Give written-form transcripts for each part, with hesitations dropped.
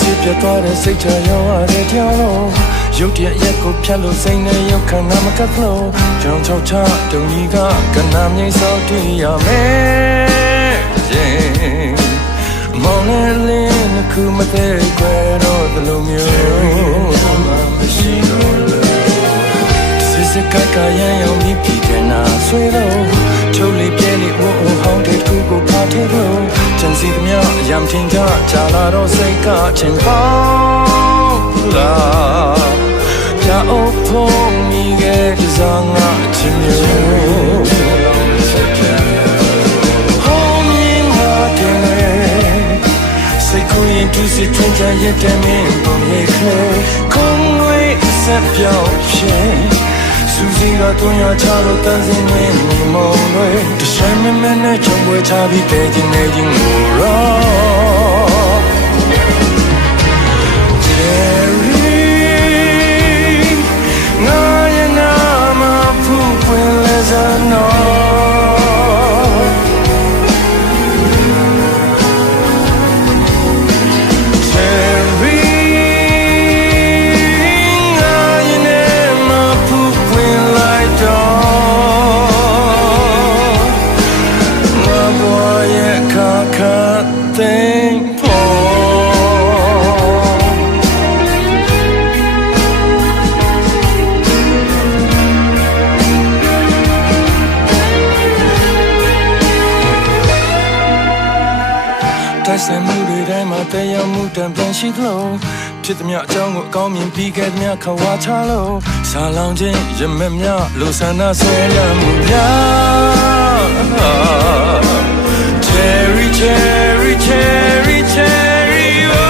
စီပြတ်သွားတဲ့စိတ်ချရောရတဲ့တရားလုံးရုပ်တရက်ရက်ကိုဖြတ်လို့စိတ်နဲ့ရုပ်ခန္ဓာမကပ်လို့ကြောင်ချောက်ချတုံကြီးကကနာမြိတ်စောတွေ့ရမယ်မောင်လေးလေးနှခုမသေးခွဲတော့တလူမျိုးမရှိတော့လို့စစ်ကကရန်ရောင်ပြီးပြည်တဲ့နာဆွေတော့ချုပ်လေးပြဲလေးဝိုးဝဟောင်းတဲ့ခုကိုဖားထဲတော့ချန်စီသမျှရံထင်ကြချလာတော့စိတ်ကချင်ပေါင်းလာပြအိုးဖုံးမိခဲ့တဲ့ဇာငါချင်မျိုးဟောင်းမြင်လာတဲ့စိတ်ကိုရင်သူစစ်ထွန်းချရတဲ့မင်းပုံရိပ်ခလေခုံးဝေးဆက်ပြောင်းဖြစ်စူစီကတွန်းရချလို့တန်းစင်းနေမိမောင်တွေတခြားမမနဲ့ချုံပွဲချပြီးတဲ့ခြင်းနဲ့ခြင်းကိုရောတိုက်ဆိုင်မှုတွေတိုင်းမှာတရားမှုတံပြန်ရှိသလိုဖြစ်သည်များအကြောင်းကိုအကောင်းမြင်ပြီးခဲ့သည်များခဝါချလို့ဆာလောင်ခြင်းရမက်များလူဆန္ဒဆွဲလမ်းမှုများ Cherry cherry cherry cherry oh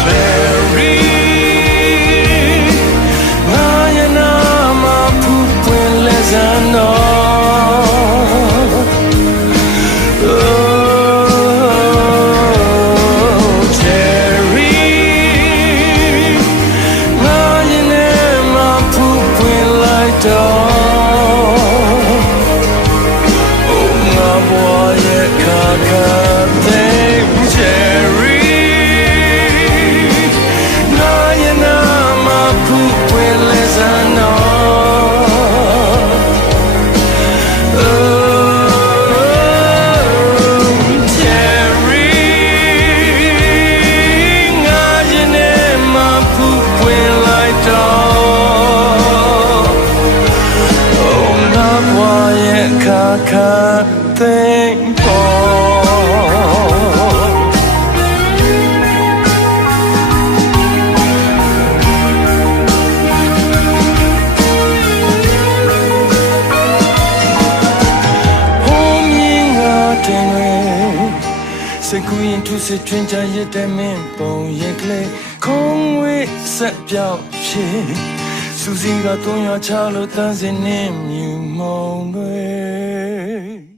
cherry ငါရဲ့နာမဖူးပွင့်လဲစမ်းတော့ခါသိမ့်ပေါ်ဟိုမြင်ငါတင်ွယ်စိတ်ကူးရင်သူစစ်ထွင်းချရတဲ့မင်းပုံရိပ်ကလေးခုံးဝေးဆက်ပြောက်ဖြစ်စူစီကတွန်းရချလို့တန်းစင်းနေမြူမောင်တွေ